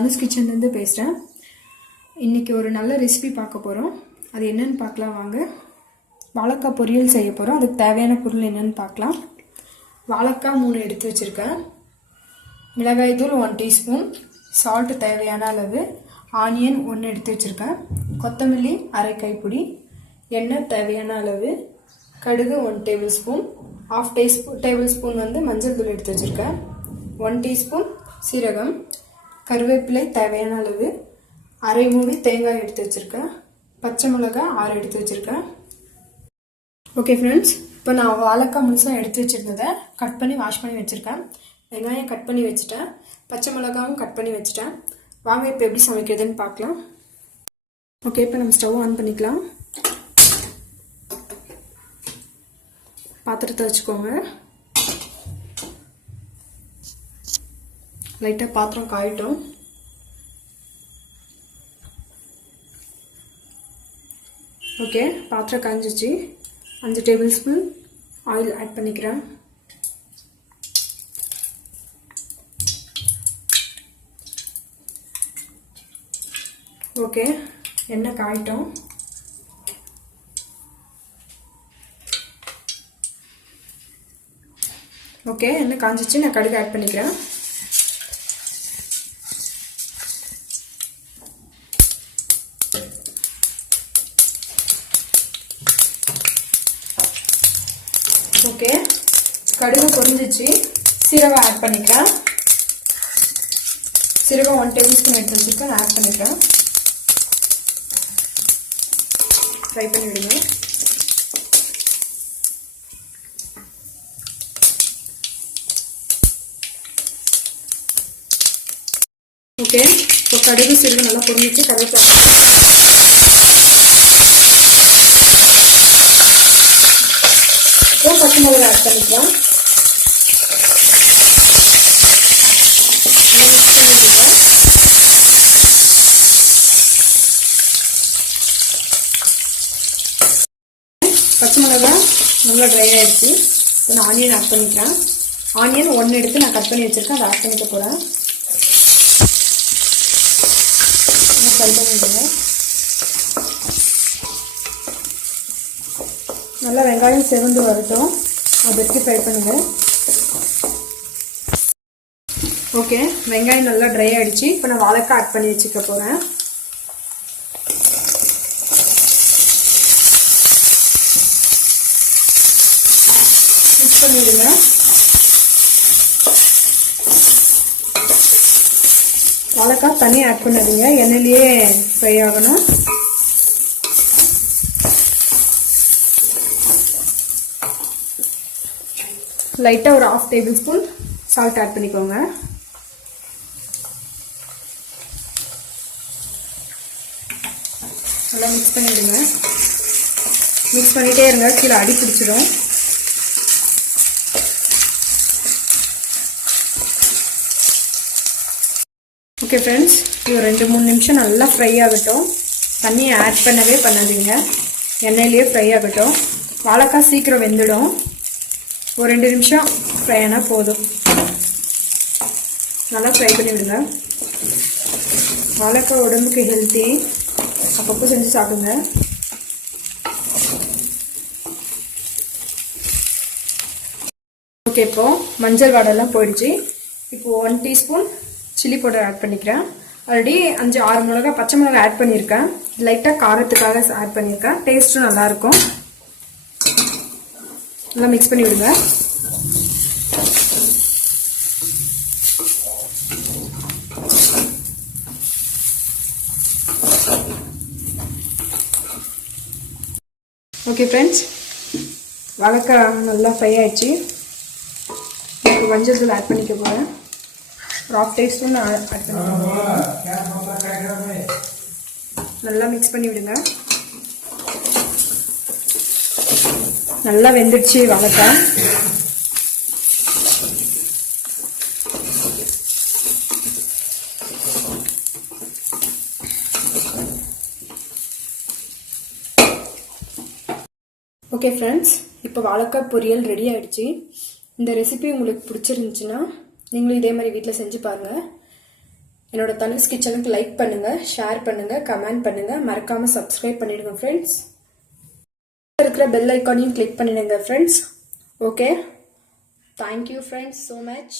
தனுஷ் கிச்சன்லேருந்து பேசுகிறேன். இன்றைக்கி ஒரு நல்ல ரெசிபி பார்க்க போகிறோம். அது என்னென்னு பார்க்கலாம் வாங்க. வாழைக்காய் பொரியல் செய்ய போகிறோம். அதுக்கு தேவையான பொருள் என்னென்னு பார்க்கலாம். வாழைக்காய் 3 எடுத்து வச்சுருக்கேன். மிளகாய் தூள் 1 டீஸ்பூன், சால்ட்டு தேவையான அளவு, ஆனியன் 1 எடுத்து வச்சுருக்கேன், கொத்தமல்லி அரை கைப்பிடி, எண்ணெய் தேவையான அளவு, கடுகு 1 டேபிள் ஸ்பூன், ½ டேபிள் ஸ்பூன் மஞ்சள் தூள் எடுத்து வச்சுருக்கேன், 1 டீஸ்பூன் சீரகம், கருவேப்பிலை தேவையான அளவு, அரை மூடி தேங்காய் எடுத்து வச்சுருக்கேன், பச்சை மிளகாய் 6 எடுத்து வச்சுருக்கேன். ஓகே ஃப்ரெண்ட்ஸ், இப்போ நான் வாழைக்காய் முழுசாக எடுத்து வச்சுருந்ததை கட் பண்ணி வாஷ் பண்ணி வச்சுருக்கேன். வெங்காயம் கட் பண்ணி வச்சுட்டேன், பச்சை மிளகாவும் கட் பண்ணி வச்சுட்டேன். வாங்க இப்போ எப்படி சமைக்கிறதுன்னு பார்க்கலாம். ஓகே, இப்போ நம்ம ஸ்டவ் ஆன் பண்ணிக்கலாம். பாத்திரத்தை வச்சுக்கோங்க. லைட்டாக பாத்திரம் காயிட்டோம். ஓகே, பாத்திரம் காய்ஞ்சிச்சு. 5 டேபிள் ஸ்பூன் ஆயில் ஆட் பண்ணிக்கிறேன். ஓகே, எண்ணெய் காயிட்டோம். ஓகே, எண்ணெய் காய்ஞ்சிச்சு. நான் கடுகு ஆட் பண்ணிக்கிறேன். ஓகே, கடுகு பொரிஞ்சிச்சு. சீரகம் ஆட் பண்ணிக்கிறேன். சீரகம் 1 டேபிள் ஸ்பூன் எடுத்து வச்சுருக்கேன், ஆட் பண்ணிக்கிறேன். ஃப்ரை பண்ணி விடுங்க. ஓகே, இப்போ கடுகு சீரகம் நல்லா பொரிஞ்சிச்சு. கருவேப்பிலை பச்சை மிளகாய் ஆட் பண்ணிக்கலாம். பச்சை மிளகாய் நல்லா ட்ரை ஆகிடுச்சு. இப்போ நான் ஆனியன் ஆட் பண்ணிக்கிறேன். ஆனியன் 1 எடுத்து நான் கட் பண்ணி வச்சுருக்கேன், அதை ஆட் பண்ணிக்க போகிறேன். ஃப்ரை பண்ணிவிடுங்க. நல்லா வெங்காயம் செவந்து வரட்டும், அது வரைக்கும் ஃப்ரை பண்ணுங்க. ஓகே, வெங்காயம் நல்லா ட்ரை ஆகிடுச்சு. இப்போ நான் வாழைக்காய் ஆட் பண்ணி வச்சுக்க போகிறேன். மிக்ஸ் பண்ணிவிடுங்க. வாழைக்காய் தண்ணி ஆட் பண்ணாதீங்க, எண்ணெயிலேயே ஃப்ரை ஆகணும். லைட்டாக ஒரு ½ டேபிள் ஸ்பூன் சால்ட் ஆட் பண்ணிக்கோங்க. நல்லா மிக்ஸ் பண்ணிவிடுங்க. மிக்ஸ் பண்ணிகிட்டே இருங்க, கீழே அடி பிடிச்சிடும். ஓகே ஃப்ரெண்ட்ஸ், இது 2-3 நிமிஷம் நல்லா ஃப்ரை ஆகட்டும். தண்ணியை ஆட் பண்ணவே பண்ணாதீங்க, எண்ணெயிலேயே ஃப்ரை ஆகட்டும். வாழைக்காய் சீக்கிரம் வெந்துடும். ஒரு 2 நிமிஷம் ஃப்ரை ஆனால் போதும். நல்லா ஃப்ரை பண்ணி விடுங்க. வாழைக்காய் உடம்புக்கு ஹெல்த்தி, அப்பப்போ செஞ்சு சாப்பிடுங்க. ஓகே, இப்போது மஞ்சள் வாடெல்லாம் போயிடுச்சு. இப்போது 1 டீஸ்பூன் சில்லி பவுடர் ஆட் பண்ணிக்கிறேன். ஆல்ரெடி 5-6 மிளகாய் பச்சை மிளகாய் ஆட் பண்ணியிருக்கேன். லைட்டாக காரத்துக்காக ஆட் பண்ணியிருக்கேன். டேஸ்ட்டும் நல்லாயிருக்கும். நல்லா மிக்ஸ் பண்ணி விடுங்க. ஓகே ஃப்ரெண்ட்ஸ், வாழைக்காய் நல்லா ஃப்ரை ஆயிடுச்சு. மஞ்சள் தூள் ஆட் பண்ணிக்க போகிறேன். ஒரு ½ டீஸ்பூன் ஆட் பண்ணிக்க. நல்லா மிக்ஸ் பண்ணி விடுங்க. நல்லா வெந்துடுச்சு வாழைக்காய். ஓகே ஃப்ரெண்ட்ஸ், இப்போ வாழைக்காய் பொரியல் ரெடி ஆகிடுச்சு. இந்த ரெசிபி உங்களுக்கு பிடிச்சிருந்துச்சுன்னா நீங்களும் இதே மாதிரி வீட்டில் செஞ்சு பாருங்கள். என்னோட தனுஷ் கிச்சனுக்கு லைக் பண்ணுங்கள், ஷேர் பண்ணுங்கள், கமெண்ட் பண்ணுங்கள், மறக்காமல் சப்ஸ்கிரைப் பண்ணிடுங்க ஃப்ரெண்ட்ஸ். இருக்கிற பெல் ஐக்கானையும் கிளிக் பண்ணிடுங்க friends. Okay, thank you friends so much.